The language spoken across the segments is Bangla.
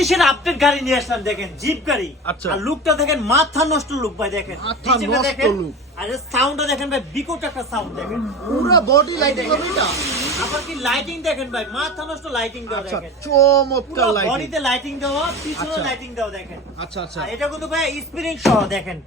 36 এর আপডেট গাড়ি নিয়ে আসলাম দেখেন, জিপ গাড়ি। আচ্ছা। আর লুকটা দেখেন, মাথা নষ্ট লুক ভাই দেখেন। মাথা নিচেটা নষ্ট দেখেন, look। আর সাউন্ডটা দেখেন ভাই, বিকট একটা সাউন্ড দেখেন। পুরো বডি লাইটিং হবে এটা। আবার কি লাইটিং দেখেন ভাই, মাথা নষ্ট লাইটিং দেওয়া আচ্ছা, দেখেন। চমৎকার পুরো লাইটিং। বডিতে লাইটিং দেওয়া, পিছনে আচ্ছা। লাইটিং দেওয়া দেখেন। আচ্ছা আচ্ছা। আর এটা কিন্তু ভাই স্প্রিং সহ দেখেন,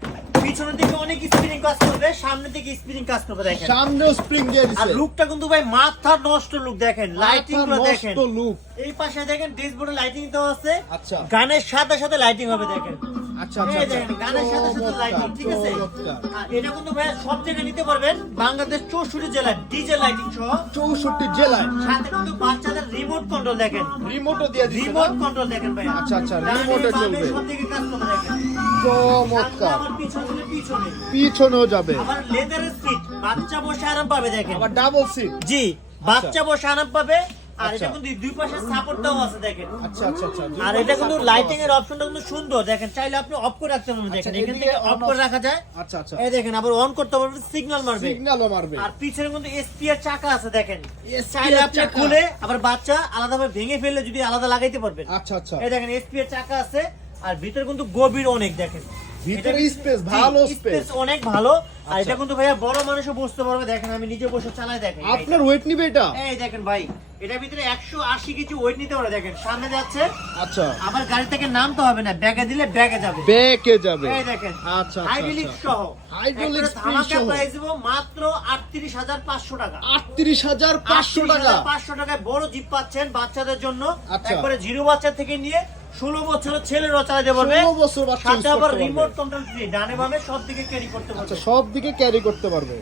পিছনের দিকে অনেক স্প্রিং কাজ করবে, সামনের দিকে স্প্রিং কাজ করবে দেখেন। সামনেও স্প্রিং দিয়ে আর দিছে। লুকটা কিন্তু ভাই মাথা নষ্ট লুক দেখেন, লাইটিং গুলো দেখেন। নষ্ট লুক। এই পাশে দেখেন ড্যাশবোর্ডে লাইটিং দেওয়া আছে। আচ্ছা। গানের সাথে সাথে লাইটিং হবে দেখেন। আচ্ছা আচ্ছা। এই দেখেন, গানের সাথে সাথে লাইটিং, ঠিক আছে? চমৎকার। আর এটা কিন্তু ভাই সব জায়গায় নিতে পারবেন, বাংলাদেশ 64 জেলায় ডিজে লাইটিং সহ। 64 জেলায়। সাথে কিন্তু বাচ্চাদের রিমোট কন্ট্রোল দেখেন, রিমোটও দিয়ে দিছে। রিমোট কন্ট্রোল দেখেন ভাই। আচ্ছা, আচ্ছা, ডানে রিমোটে বামে চলবে। সব দিকে কাজ করবে দেখেন। চমৎকার। আবার পিছনে পিছনে। পিছনেও যাবে। আবার লেদারের সিট, বাচ্চা বসে আরাম পাবে দেখেন। আবার ডাবল সিট। জি, বাচ্চা বসে আরাম পাবে। আর আচ্ছা। এটা কিন্তু দুই পাশে সাপোর্টটাও আছে দেখেন। আচ্ছা আচ্ছা আচ্ছা। আর এটা কিন্তু লাইটিং এর অপশনটা কিন্তু সুন্দর দেখেন, চাইলে আপনি অফ করে রাখতে পারবেন দেখেন, এখান থেকে অফ করে রাখা যায়। আচ্ছা আচ্ছা। এই দেখেন, আবার অন করতে পারবেন, সিগন্যাল মারবে। সিগন্যালও মারবে। আর পিছনে কিন্তু এসপিআর চাকা আছে দেখেন, SPR চাইলে আপনি চাকা। খুলে আবার বাচ্চা আলাদাভাবে ভেঙে ফেললে যদি আলাদা লাগাইতে পারবেন। আচ্ছা আচ্ছা। এই দেখেন এসপিআর চাকা আছে, আর ভিতরে কিন্তু গভীর অনেক দেখেন। ভিতরে এটা- স্পেস জি, ভালো স্পেস স্পেস। অনেক ভালো। আর আচ্ছা। এটা কিন্তু ভাইয়া বড় মানুষও বসতে পারবে দেখেন, আমি নিজে বসে চালাই দেখেন। আপনার ওয়েট নিবে এটা? এই দেখেন ভাই, এটার ভিতরে 180 কেজি ওয়েট নিতে পারে দেখেন, সামনে যাচ্ছে। আচ্ছা। আবার গাড়ি থেকে নামতে হবে না, ব্যাগে দিলে ব্যাগে যাবে। ব্যাকে যাবে। এই দেখেন, আচ্ছা হাইড্রোলিক আচ্ছা। সহ। হাইড্রোলিক একবারে ধামাকা স্প্রিং সহ। প্রাইস দিব মাত্র 38,500 টাকা। 38,500 টাকা। 38,500 টাকায় বড় জিপ পাচ্ছেন বাচ্চাদের জন্য। আচ্ছা। একবারে জিরো বাচ্চা থেকে নিয়ে 16 বছরের ছেলেরাও চালাতে পারবে। 16 বছর বাচ্চা সাথে use আবার করতে পারবে। রিমোট কন্ট্রোল ফ্রি, ডানে বামে সব দিকে ক্যারি করতে পারবে। আচ্ছা, সব দিকে ক্যারি করতে পারবে।